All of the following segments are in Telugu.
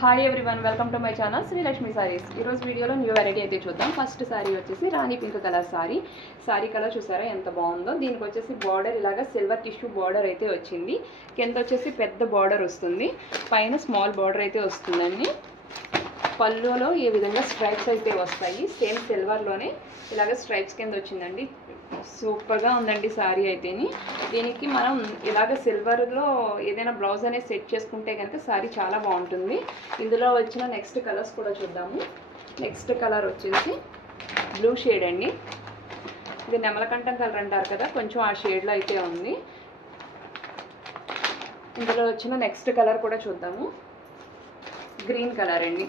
Hi everyone, welcome to my channel Sri Lakshmi sarees. ఈరోజు వీడియోలో న్యూ వెరైటీ అయితే చూద్దాం. ఫస్ట్ సారీ వచ్చేసి rani pink colour saree colour చూసారా ఎంత బాగుందో. దీనికి వచ్చేసి బార్డర్ ఇలాగా సిల్వర్ టిష్యూ బార్డర్ అయితే వచ్చింది. కింద వచ్చేసి పెద్ద బార్డర్ వస్తుంది, పైన స్మాల్ బార్డర్ అయితే వస్తుందండి. పళ్ళులో ఈ విధంగా స్ట్రైప్స్ అయితే వస్తాయి, సేమ్ సిల్వర్లోనే ఇలాగ స్ట్రైప్స్ కింద వచ్చిందండి. సూపర్గా ఉందండి సారీ అయితేని. దీనికి మనం ఇలాగ సిల్వర్లో ఏదైనా బ్లౌజ్ అనేది సెట్ చేసుకుంటే కనుక సారీ చాలా బాగుంటుంది. ఇందులో వచ్చిన నెక్స్ట్ కలర్స్ కూడా చూద్దాము. నెక్స్ట్ కలర్ వచ్చేసి బ్లూ షేడ్ అండి. ఇది నెమలకంఠం కలర్ అంటారు కదా, కొంచెం ఆ షేడ్లో అయితే ఉంది. ఇందులో వచ్చిన నెక్స్ట్ కలర్ కూడా చూద్దాము. గ్రీన్ కలర్ అండి.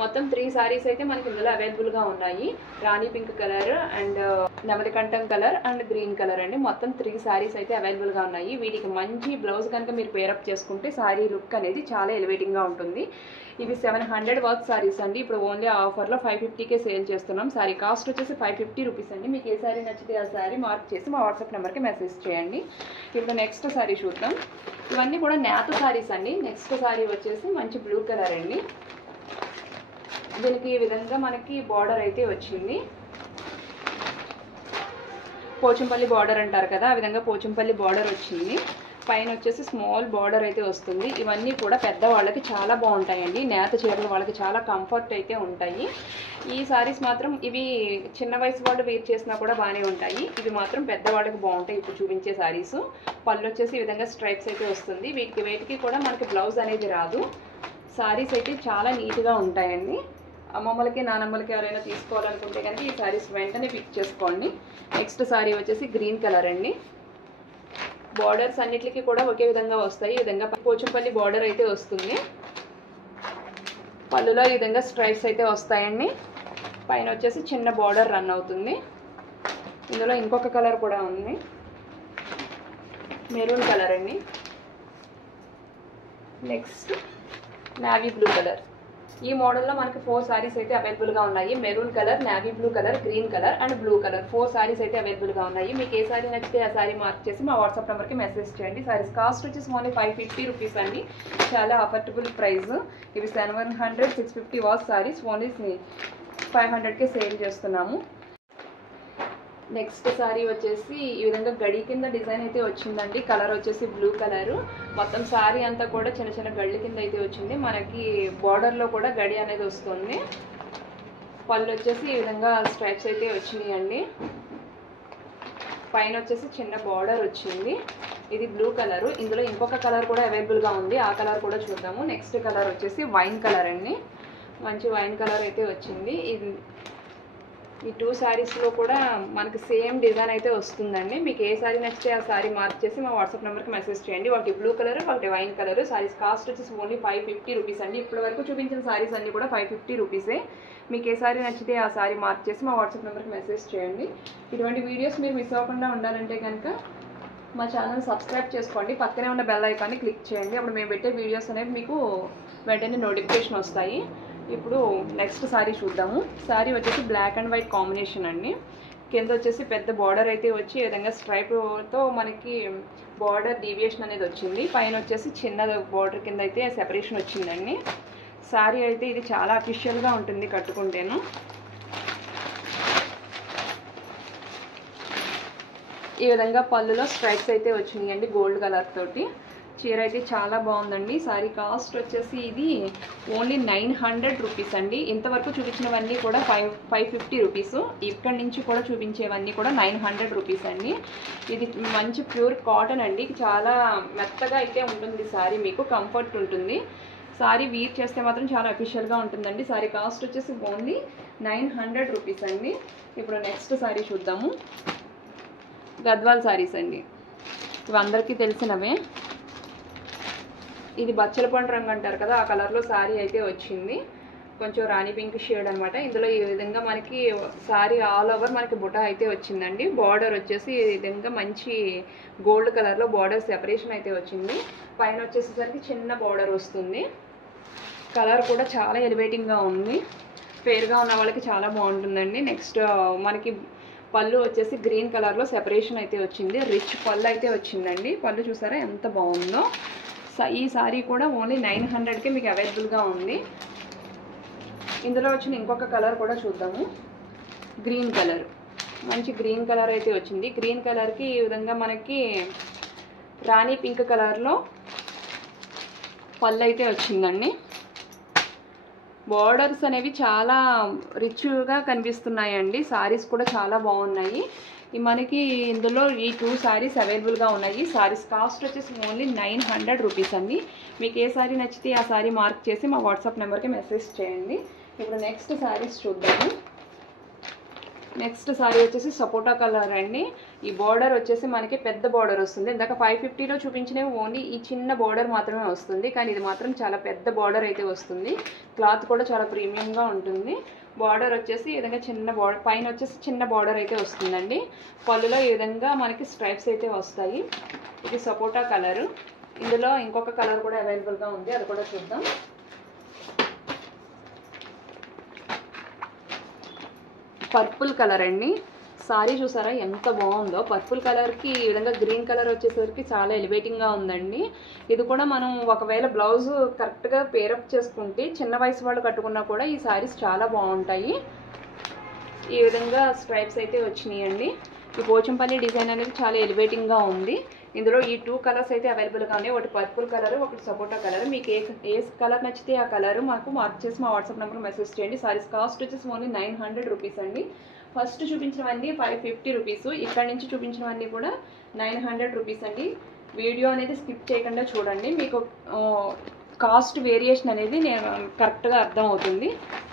మొత్తం 3 సారీస్ అయితే మనకి ఇందులో అవైలబుల్గా ఉన్నాయి. రాణి పింక్ కలర్ అండ్ నెమలికంఠం కలర్ అండ్ గ్రీన్ కలర్ అండి. మొత్తం 3 సారీస్ అయితే అవైలబుల్గా ఉన్నాయి. వీటికి మంచి బ్లౌజ్ కనుక మీరు పేరప్ చేసుకుంటే సారీ లుక్ అనేది చాలా ఎలివేటింగ్గా ఉంటుంది. ఇవి 700 వర్త్ సారీస్ అండి. ఇప్పుడు ఓన్లీ ఆఫర్లో 550కే సేల్ చేస్తున్నాం. సారీ కాస్ట్ వచ్చేసి 550 రూపీస్ అండి. మీకు ఏ సారీ నచ్చితే ఆ సారీ మార్క్ చేసి మా వాట్సాప్ నెంబర్కి మెసేజ్ చేయండి. ఇప్పుడు నెక్స్ట్ సారీ చూద్దాం. ఇవన్నీ కూడా నేత సారీస్ అండి. నెక్స్ట్ సారీ వచ్చేసి మంచి బ్లూ కలర్ అండి. దీనికి ఈ విధంగా మనకి బార్డర్ అయితే వచ్చింది. పోచంపల్లి బార్డర్ అంటారు కదా, ఆ విధంగా పోచంపల్లి బార్డర్ వచ్చింది. పైన వచ్చేసి స్మాల్ బార్డర్ అయితే వస్తుంది. ఇవన్నీ కూడా పెద్దవాళ్ళకి చాలా బాగుంటాయండి. నేత చీరలు వాళ్ళకి చాలా కంఫర్ట్ అయితే ఉంటాయి. ఈ సారీస్ మాత్రం ఇవి చిన్న వయసు వాళ్ళు వేర్ చేసినా కూడా బాగానే ఉంటాయి. ఇవి మాత్రం పెద్దవాళ్ళకి బాగుంటాయి. ఇప్పుడు చూపించే సారీస్ పళ్ళు వచ్చేసి ఈ విధంగా స్ట్రైప్స్ అయితే వస్తుంది. వీటికి కూడా మనకి బ్లౌజ్ అనేది రాదు. సారీస్ అయితే చాలా నీట్గా ఉంటాయండి. అమ్మమ్మలకి నానమ్మలకి ఎవరైనా తీసుకోవాలనుకుంటే కనుక ఈ సారీస్ వెంటనే పిక్ చేసుకోండి. నెక్స్ట్ సారీ వచ్చేసి గ్రీన్ కలర్ అండి. బార్డర్స్ అన్నిటికీ కూడా ఒకే విధంగా వస్తాయి. ఈ విధంగా పోచంపల్లి బార్డర్ అయితే వస్తుంది. పళ్ళులో ఈ విధంగా స్ట్రైప్స్ అయితే వస్తాయండి. పైన వచ్చేసి చిన్న బార్డర్ రన్ అవుతుంది. ఇందులో ఇంకొక కలర్ కూడా ఉంది, మెరూన్ కలర్ అండి. Next navy blue colour. ఈ మోడల్లో మనకి 4 సారీస్ అయితే అవైలబుల్గా ఉన్నాయి. Maroon colour, navy blue colour, green colour and blue colour 4 saris అయితే అవైలబుల్గా ఉన్నాయి. మీకు ఏ సారీ నచ్చితే ఆ సారీ మార్క్ చేసి మా వాట్సాప్ నెంబర్కి మెసేజ్ చేయండి. సారీస్ కాస్ట్ వచ్చేసి ఓన్లీ 550 రూపీస్ అండి. చాలా అఫోర్డబుల్ ప్రైస్. ఇవి 700, 650 వాస్ సారీస్ ఓన్లీ 500కే సేల్ చేస్తున్నాము. నెక్స్ట్ సారీ వచ్చేసి ఈ విధంగా గడి కింద డిజైన్ అయితే వచ్చిందండి. కలర్ వచ్చేసి బ్లూ కలరు. మొత్తం సారీ అంతా కూడా చిన్న చిన్న గళ్ళ కింద అయితే వచ్చింది. మనకి బార్డర్లో కూడా గడి అనేది వస్తుంది. పళ్ళు వచ్చేసి ఈ విధంగా స్ట్రైప్స్ అయితే వచ్చినాయండి. పైన వచ్చేసి చిన్న బార్డర్ వచ్చింది. ఇది బ్లూ కలరు. ఇందులో ఇంకొక కలర్ కూడా అవైలబుల్గా ఉంది, ఆ కలర్ కూడా చూద్దాము. నెక్స్ట్ కలర్ వచ్చేసి వైన్ కలర్ అండి. మంచి వైన్ కలర్ అయితే వచ్చింది. ఈ 2 సారీస్లో కూడా మనకి సేమ్ డిజైన్ అయితే వస్తుందండి. మీకు ఏ సారీ నచ్చితే ఆ సారీ మార్క్ చేసి మా వాట్సాప్ నెంబర్కి మెసేజ్ చేయండి. ఒకటి బ్లూ కలర్, ఒకటి వైన్ కలర్. సారీస్ కాస్ట్ వచ్చేసి ఓన్లీ 550 రూపీస్ అండి. ఇప్పటి వరకు చూపించిన సారీస్ అన్నీ కూడా 550 రూపీసే. మీకు ఏ సారీ నచ్చితే ఆ సారీ మార్క్ చేసి మా వాట్సాప్ నెంబర్కి మెసేజ్ చేయండి. ఇటువంటి వీడియోస్ మీరు మిస్ అవ్వకుండా ఉండాలంటే కనుక మా ఛానల్ సబ్స్క్రైబ్ చేసుకోండి. పక్కనే ఉన్న బెల్ ఐకాన్ని క్లిక్ చేయండి. అప్పుడు మేము పెట్టే వీడియోస్ అనేవి మీకు వెంటనే నోటిఫికేషన్ వస్తాయి. ఇప్పుడు నెక్స్ట్ సారీ చూద్దాము. సారీ వచ్చేసి బ్లాక్ అండ్ వైట్ కాంబినేషన్ అండి. కింద వచ్చేసి పెద్ద బార్డర్ అయితే వచ్చి ఈ విధంగా స్ట్రైప్తో మనకి బార్డర్ డీవియేషన్ అనేది వచ్చింది. పైన వచ్చేసి చిన్న బార్డర్ కింద అయితే సెపరేషన్ వచ్చిందండి. సారీ అయితే ఇది చాలా అఫీషియల్గా ఉంటుంది కట్టుకుంటేను. ఈ విధంగా పళ్ళులో స్ట్రైప్స్ అయితే వచ్చినాయండి గోల్డ్ కలర్ తోటి. చీర అయితే చాలా బాగుందండి. సారీ కాస్ట్ వచ్చేసి ఇది ఓన్లీ 900 రూపీస్ అండి. ఇంతవరకు చూపించినవన్నీ కూడా 550 రూపీస్. ఇక్కడి నుంచి కూడా చూపించేవన్నీ కూడా 900 రూపీస్ అండి. ఇది మంచి ప్యూర్ కాటన్ అండి. చాలా మెత్తగా అయితే ఉంటుంది సారీ, మీకు కంఫర్ట్ ఉంటుంది. సారీ వీర్ చేస్తే మాత్రం చాలా అఫీషియల్గా ఉంటుందండి. సారీ కాస్ట్ వచ్చేసి ఓన్లీ 900 రూపీస్ అండి. ఇప్పుడు నెక్స్ట్ సారీ చూద్దాము. గద్వాల్ సారీస్ అండి. ఇవి అందరికీ తెలిసినవే. ఇది బచ్చల పండు రంగు అంటారు కదా, ఆ కలర్లో సారీ అయితే వచ్చింది. కొంచెం రాణి పింక్ షేడ్ అనమాట. ఇందులో ఈ విధంగా మనకి సారీ ఆల్ ఓవర్ మనకి బుటా అయితే వచ్చిందండి. బార్డర్ వచ్చేసి ఈ విధంగా మంచి గోల్డ్ కలర్లో బార్డర్ సెపరేషన్ అయితే వచ్చింది. పైన వచ్చేసరికి చిన్న బార్డర్ వస్తుంది. కలర్ కూడా చాలా ఎలివేటింగ్గా ఉంది. ఫేర్గా ఉన్న వాళ్ళకి చాలా బాగుంటుందండి. నెక్స్ట్ మనకి పళ్ళు వచ్చేసి గ్రీన్ కలర్లో సెపరేషన్ అయితే వచ్చింది. రిచ్ పళ్ళు అయితే వచ్చిందండి. పళ్ళు చూసారా ఎంత బాగుందో. ఈ సారీ కూడా ఓన్లీ 900కే మీకు అవైలబుల్గా ఉంది. ఇందులో వచ్చిన ఇంకొక కలర్ కూడా చూద్దాము. గ్రీన్ కలర్, మంచి గ్రీన్ కలర్ అయితే వచ్చింది. గ్రీన్ కలర్కి ఈ విధంగా మనకి రాణి పింక్ కలర్లో పళ్ళు అయితే వచ్చిందండి. బార్డర్స్ అనేవి చాలా రిచ్గా కనిపిస్తున్నాయండి. సారీస్ కూడా చాలా బాగున్నాయి. మనకి ఇందులో ఈ 2 సారీస్ అవైలబుల్గా ఉన్నాయి. సారీస్ కాస్ట్ వచ్చేసి ఓన్లీ 900 రూపీస్ అండి. మీకు ఏ సారీ నచ్చితే ఆ సారీ మార్క్ చేసి మా వాట్సాప్ నెంబర్కి మెసేజ్ చేయండి. ఇప్పుడు నెక్స్ట్ సారీస్ చూద్దాము. నెక్స్ట్ సారీ వచ్చేసి సపోటా కలర్ అండి. ఈ బార్డర్ వచ్చేసి మనకి పెద్ద బార్డర్ వస్తుంది. ఇందాక 550లో చూపించినవి ఓన్లీ ఈ చిన్న బార్డర్ మాత్రమే వస్తుంది, కానీ ఇది మాత్రం చాలా పెద్ద బార్డర్ అయితే వస్తుంది. క్లాత్ కూడా చాలా ప్రీమియంగా ఉంటుంది. బార్డర్ వచ్చేసి ఈ విధంగా చిన్న బార్డర్, పైన వచ్చేసి చిన్న బార్డర్ అయితే వస్తుందండి. పళ్ళులో ఈ విధంగా మనకి స్ట్రైప్స్ అయితే వస్తాయి. ఇది సపోటా కలరు. ఇందులో ఇంకొక కలర్ కూడా అవైలబుల్గా ఉంది, అది కూడా చూద్దాం. పర్పుల్ కలర్ అండి. సారీ చూసారా ఎంత బాగుందో. పర్పుల్ కలర్కి ఈ విధంగా గ్రీన్ కలర్ వచ్చేసరికి చాలా ఎలివేటింగ్గా ఉందండి. ఇది కూడా మనం ఒకవేళ బ్లౌజ్ కరెక్ట్గా పేరప్ చేసుకుంటే చిన్న వయసు వాళ్ళు కట్టుకున్నా కూడా ఈ సారీస్ చాలా బాగుంటాయి. ఈ విధంగా స్ట్రైప్స్ అయితే వచ్చినాయండి. ఈ పోచంపల్లి డిజైన్ అనేది చాలా ఎలివేటింగ్గా ఉంది. ఇందులో ఈ 2 కలర్స్ అయితే అవైలబుల్గా ఉన్నాయి. ఒకటి పర్పుల్ కలర్, ఒకటి సపోటా కలర్. మీకు ఏ కలర్ నచ్చితే ఆ కలర్ మాకు మార్క్ చేసి మా వాట్సాప్ నెంబర్ మెసేజ్ చేయండి. సారీస్ కాస్ట్ వచ్చేసి ఓన్లీ 900 రూపీస్ అండి. ఫస్ట్ చూపించినవన్నీ 550 రూపీస్, ఇక్కడ నుంచి చూపించినవన్నీ కూడా 900 రూపీస్ అండి. వీడియో అనేది స్కిప్ చేయకుండా చూడండి, మీకు కాస్ట్ వేరియేషన్ అనేది నేను కరెక్ట్గా అర్థం అవుతుంది.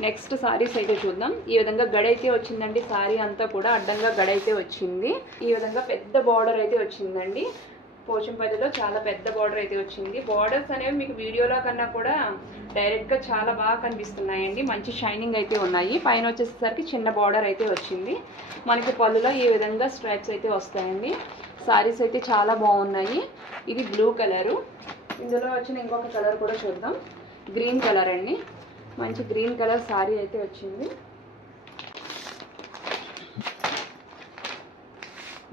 నెక్స్ట్ సారీస్ అయితే చూద్దాం. ఈ విధంగా గడైతే వచ్చిందండి. సారీ అంతా కూడా అడ్డంగా గడైతే వచ్చింది. ఈ విధంగా పెద్ద బార్డర్ అయితే వచ్చిందండి. పోచంపల్లిలో చాలా పెద్ద బార్డర్ అయితే వచ్చింది. బార్డర్స్ అనేవి మీకు వీడియోలో కన్నా కూడా డైరెక్ట్గా చాలా బాగా కనిపిస్తున్నాయండి. మంచి షైనింగ్ అయితే ఉన్నాయి. పైన వచ్చేసరికి చిన్న బార్డర్ అయితే వచ్చింది. మనకి పళ్ళులో ఈ విధంగా స్ట్రైప్స్ అయితే వస్తాయండి. సారీస్ అయితే చాలా బాగున్నాయి. ఇది బ్లూ కలరు. ఇందులో వచ్చిన ఇంకొక కలర్ కూడా చూద్దాం. గ్రీన్ కలర్ అండి. మంచి గ్రీన్ కలర్ సారీ అయితే వచ్చింది.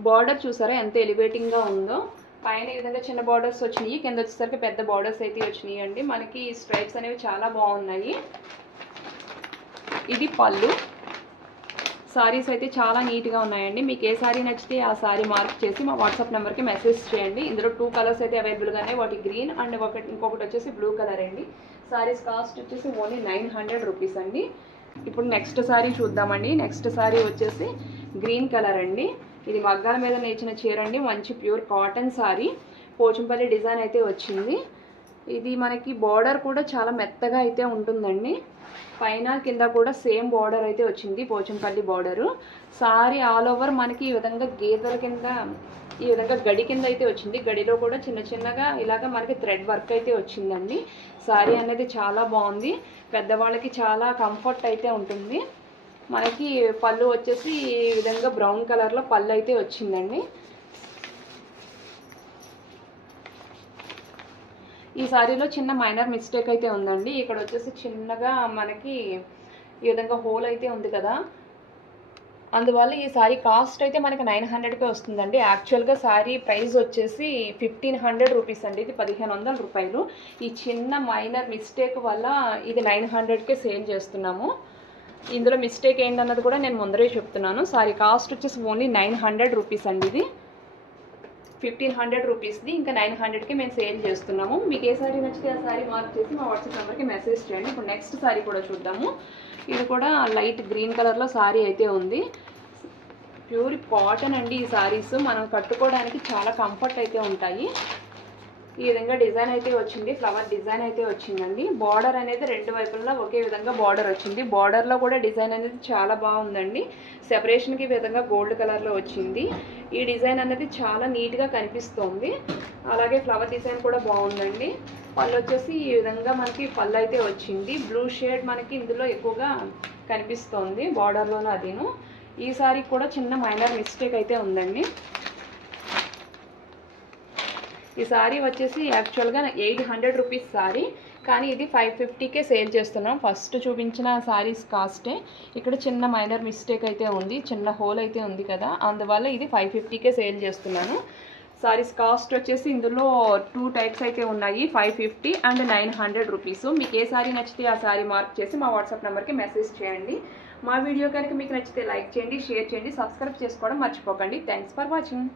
బార్డర్ చూసారా ఎంత ఎలివేటింగ్గా ఉందో. పైన ఈ విధంగా చిన్న బార్డర్స్ వచ్చినాయి, కింద వచ్చేసరికి పెద్ద బార్డర్స్ అయితే వచ్చినాయి అండి. మనకి స్ట్రైప్స్ అనేవి చాలా బాగున్నాయి. ఇది పళ్ళు. సారీస్ అయితే చాలా నీట్గా ఉన్నాయండి. మీకు ఏ సారీ నచ్చితే ఆ సారీ మార్క్ చేసి మా వాట్సాప్ నెంబర్కి మెసేజ్ చేయండి. ఇందులో 2 కలర్స్ అయితే అవైలబుల్గా ఉన్నాయి. ఒకటి గ్రీన్ అండ్ ఇంకొకటి వచ్చేసి బ్లూ కలర్ అండి. సారీస్ కాస్ట్ వచ్చేసి ఓన్లీ 900 రూపీస్ అండి. ఇప్పుడు నెక్స్ట్ సారీ చూద్దామండి. నెక్స్ట్ సారీ వచ్చేసి గ్రీన్ కలర్ అండి. ఇది మగ్గాల మీద నేర్చిన చీర అండి. మంచి pure cotton saree. Pochampalli design అయితే వచ్చింది. ఇది మనకి బార్డర్ కూడా చాలా మెత్తగా అయితే ఉంటుందండి. పైన కింద కూడా సేమ్ బార్డర్ అయితే వచ్చింది, Pochampalli border. Saree all over మనకి ఈ విధంగా గీతల కింద ఈ విధంగా గడి కింద అయితే వచ్చింది. గడిలో కూడా చిన్న చిన్నగా ఇలాగ మనకి థ్రెడ్ వర్క్ అయితే వచ్చిందండి. సారీ అనేది చాలా బాగుంది. పెద్దవాళ్ళకి చాలా కంఫర్ట్ అయితే ఉంటుంది. మనకి పళ్ళు వచ్చేసి ఈ విధంగా బ్రౌన్ కలర్లో పళ్ళు అయితే వచ్చిందండి. ఈ సారీలో చిన్న మైనర్ మిస్టేక్ అయితే ఉందండి. ఇక్కడ వచ్చేసి చిన్నగా మనకి ఈ విధంగా హోల్ అయితే ఉంది కదా, అందువల్ల ఈ సారీ కాస్ట్ అయితే మనకి 900కే వస్తుందండి. యాక్చువల్గా సారీ ప్రైస్ వచ్చేసి 1500 రూపీస్ అండి. ఇది 1500 రూపాయలు. ఈ చిన్న మైనర్ మిస్టేక్ వల్ల ఇది 900కే సేల్ చేస్తున్నాము. ఇందులో మిస్టేక్ ఏంటన్నది కూడా నేను ముందరే చెప్తున్నాను. సారీ కాస్ట్ వచ్చేసి ఓన్లీ 900 రూపీస్ అండి. ఇది 1500 రూపీస్ది, ఇంకా 900కి మేము సేల్ చేస్తున్నాము. మీకు ఏ సారీ నచ్చితే ఆ సారీ మార్క్ చేసి మా వాట్సాప్ నెంబర్కి మెసేజ్ చేయండి. ఇప్పుడు నెక్స్ట్ సారీ కూడా చూద్దాము. ఇది కూడా లైట్ గ్రీన్ కలర్లో సారీ అయితే ఉంది. ప్యూర్ కాటన్ అండి. ఈ సారీస్ మనం కట్టుకోవడానికి చాలా కంఫర్ట్ అయితే ఉంటాయి. ఈ విధంగా డిజైన్ అయితే వచ్చింది, ఫ్లవర్ డిజైన్ అయితే వచ్చిందండి. బార్డర్ అనేది రెండు వైపులా ఒకే విధంగా బార్డర్ వచ్చింది. బార్డర్లో కూడా డిజైన్ అనేది చాలా బాగుందండి. సెపరేషన్కి ఈ విధంగా గోల్డ్ కలర్లో వచ్చింది. ఈ డిజైన్ అనేది చాలా నీట్గా కనిపిస్తుంది. అలాగే ఫ్లవర్ డిజైన్ కూడా బాగుందండి. పళ్ళు వచ్చేసి ఈ విధంగా మనకి పళ్ళు అయితే వచ్చింది. బ్లూ షేడ్ మనకి ఇందులో ఎక్కువగా కనిపిస్తుంది బార్డర్లోనే. అదిను ఈ సారీ కూడా చిన్న మైనర్ మిస్టేక్ అయితే ఉందండి. ఈ సారీ వచ్చేసి యాక్చువల్గా 800 రూపీస్ సారీ, కానీ ఇది 550కే సేల్ చేస్తున్నాం. ఫస్ట్ చూపించిన సారీస్ కాస్టే. ఇక్కడ చిన్న మైనర్ మిస్టేక్ అయితే ఉంది, చిన్న హోల్ అయితే ఉంది కదా, అందువల్ల ఇది 550కే సేల్ చేస్తున్నాను. సారీస్ కాస్ట్ వచ్చేసి ఇందులో 2 టైప్స్ అయితే ఉన్నాయి, 550 అండ్ 900 రూపీస్. మీకు ఏ సారీ నచ్చితే ఆ సారీ మార్క్ చేసి మా వాట్సాప్ నెంబర్కి మెసేజ్ చేయండి. మా వీడియో కనుక మీకు నచ్చితే లైక్ చేయండి, షేర్ చేయండి, సబ్స్క్రైబ్ చేసుకోవడం మర్చిపోకండి. Thanks for watching.